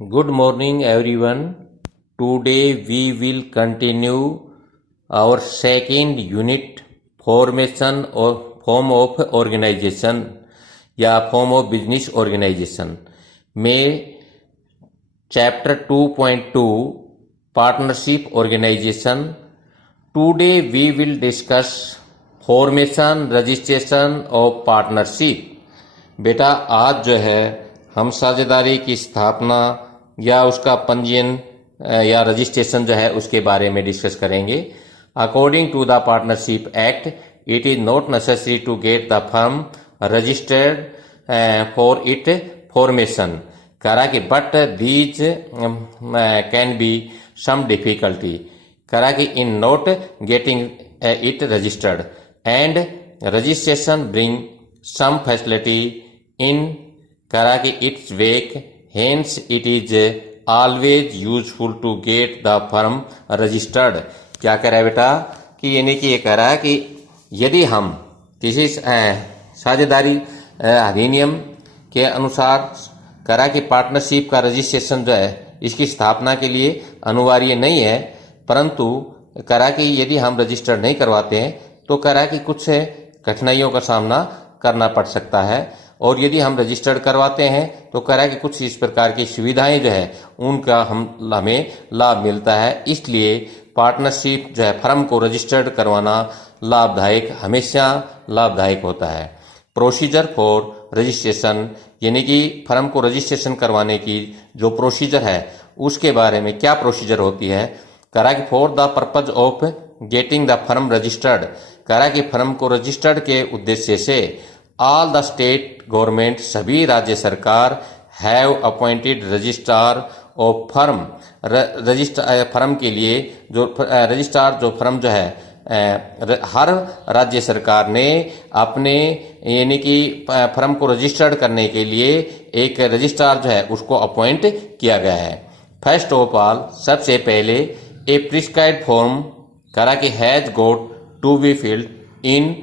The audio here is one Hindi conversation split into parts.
Good morning, everyone. Today we will continue our second unit, formation or form of organization या form of business organization में chapter 2.2 partnership organization. Today we will discuss formation registration of partnership. बेटा आज जो है हम साझेदारी की स्थापना या उसका पंजीयन या रजिस्ट्रेशन जो है उसके बारे में डिस्कस करेंगे। According to the partnership act, it is not necessary to get the firm registered for it formation. करा कि but these can be some difficulty, करा कि in not getting it registered and registration bring some facility in करा कि its wake, hence it is always useful to get the firm registered। क्या कह रहा है बेटा कि यानी कि ये कह रहा है कि यदि हम किसी साझेदारी अधिनियम के अनुसार करा कि पार्टनरशिप का रजिस्ट्रेशन जो है इसकी स्थापना के लिए अनिवार्य नहीं है, परंतु करा कि यदि हम रजिस्टर नहीं करवाते हैं तो करा कि कुछ कठिनाइयों का सामना करना पड़ सकता है, और यदि हम रजिस्टर्ड करवाते हैं तो करा कि कुछ इस प्रकार की सुविधाएं जो है उनका हमें लाभ मिलता है। इसलिए पार्टनरशिप जो है फर्म को रजिस्टर्ड करवाना लाभदायक, हमेशा लाभदायक होता है। प्रोसीजर फॉर रजिस्ट्रेशन, यानी कि फर्म को रजिस्ट्रेशन करवाने की जो प्रोसीजर है उसके बारे में क्या प्रोसीजर होती है। करा कि for the purpose of getting the firm registered, करा कि फर्म को रजिस्टर्ड के उद्देश्य से ऑल द स्टेट गवर्नमेंट, सभी राज्य सरकार have appointed registrar of firm, firm के लिए जो रजिस्ट्रार जो फर्म जो है हर राज्य सरकार ने अपने यानी कि फर्म को रजिस्टर्ड करने के लिए एक रजिस्ट्रार जो है उसको अपॉइंट किया गया है। फर्स्ट ऑफ ऑल, सबसे पहले ए प्रिस्क्राइब्ड फॉर्म करा कि has got to be filled in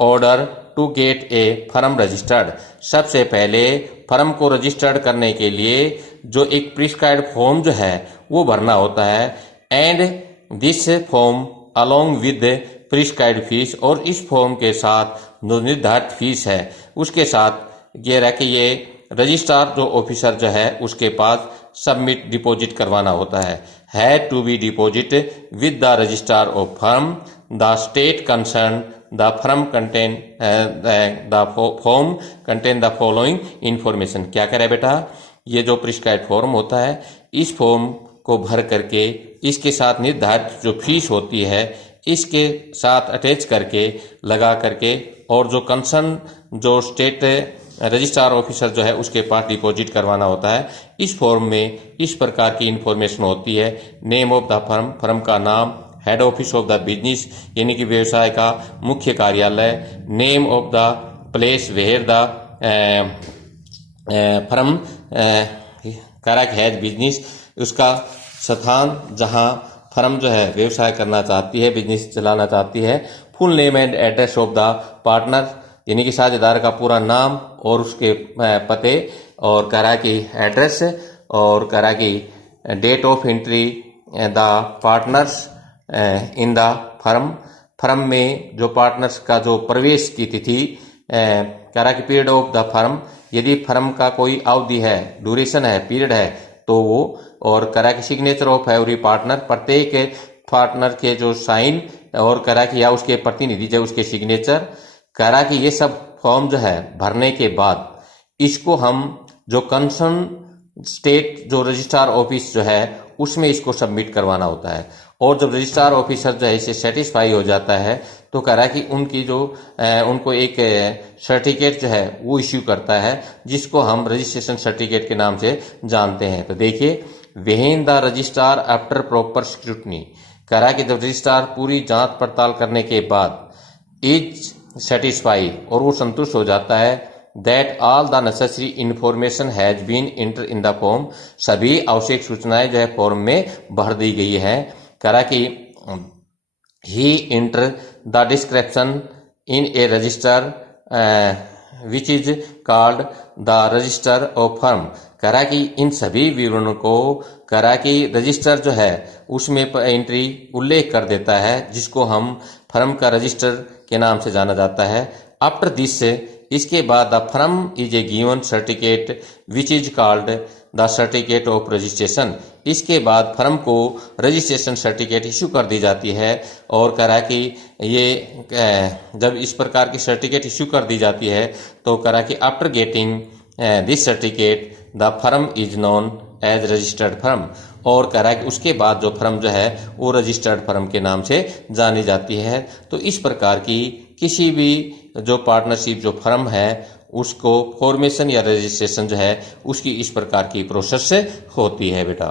order to get a firm registered. सबसे पहले फर्म को रजिस्टर्ड करने के लिए जो एक प्रिस्क्राइब्ड फॉर्म जो है वो भरना होता है, and this form along with prescribed fees, और इस फॉर्म के साथ जो निर्धारित फीस है उसके साथ ये रह कि ये रजिस्ट्रार जो ऑफिसर जो है उसके पास सबमिट डिपॉजिट करवाना होता है to be deposit with the registrar of firm the state concern the firm contain the form contain the following information. क्या करे बेटा, ये जो प्रिस्क्राइब्ड फॉर्म होता है इस फॉर्म को भर करके इसके साथ निर्धारित जो फीस होती है इसके साथ अटैच करके लगा करके, और जो कंसर्न जो स्टेट रजिस्ट्रार ऑफिसर जो है उसके पास डिपॉजिट करवाना होता है। इस फॉर्म में इस प्रकार की इंफॉर्मेशन होती है। Name of the firm, firm का नाम, head office of the business यानी कि व्यवसाय का मुख्य कार्यालय, name of the place where the firm correct has business, उसका स्थान जहां फर्म जो है व्यवसाय करना चाहती है, बिजनेस चलाना चाहती है। Full name and address of the partner, यानी कि साझेदार का पूरा नाम और उसके पते, और करा की एड्रेस, और करा की date of entry the partners in the firm, firm में जो पार्टनर्स का जो प्रवेश की तिथि, करा की पीरियड ऑफ द फर्म, यदि फर्म का कोई अवधि है, ड्यूरेशन है, पीरियड है तो वो, और करा की सिग्नेचर ऑफ एवरी पार्टनर, प्रत्येक पार्टनर के जो साइन, और करा की या उसके प्रतिनिधि जो उसके सिग्नेचर, करा कि ये सब फॉर्म जो है भरने के बाद इसको हम जो कंसर्न स्टेट जो रजिस्ट्रार ऑफिस जो है उसमें इसको सबमिट करवाना होता है, और जब रजिस्ट्रार ऑफिसर जो है इसे सेटिस्फाई हो जाता है तो करा कि उनकी जो उनको एक सर्टिफिकेट जो है वो इश्यू करता है जिसको हम रजिस्ट्रेशन सर्टिफिकेट के नाम से जानते हैं। तो देखिए, when the registrar after proper scrutiny, करा कि जब रजिस्ट्रार पूरी जांच पड़ताल करने के बाद इज सेटिस्फाई, और वो संतुष्ट हो जाता है, that all the necessary information has been enter in the form, सभी आवश्यक सूचनाएं जो है फॉर्म में भर दी गई है। करा कि he enter the description in a register which is called the register of firm, करा कि इन सभी विवरणों को करा कि रजिस्टर जो है उसमें एंट्री उल्लेख कर देता है, जिसको हम फर्म का रजिस्टर के नाम से जाना जाता है। आफ्टर दिस, इसके बाद the firm is a given certificate which is called the certificate of registration. इसके बाद फर्म को रजिस्ट्रेशन सर्टिफिकेट इशू कर दी जाती है और करा कि ये जब इस प्रकार की सर्टिफिकेट इशू कर दी जाती है तो करा कि after getting this certificate the firm is known as registered firm, और कह रहा है कि उसके बाद जो फर्म जो है वो रजिस्टर्ड फर्म के नाम से जानी जाती है। तो इस प्रकार की किसी भी जो पार्टनरशिप जो फर्म है उसको फॉर्मेशन या रजिस्ट्रेशन जो है उसकी इस प्रकार की प्रोसेस से होती है बेटा।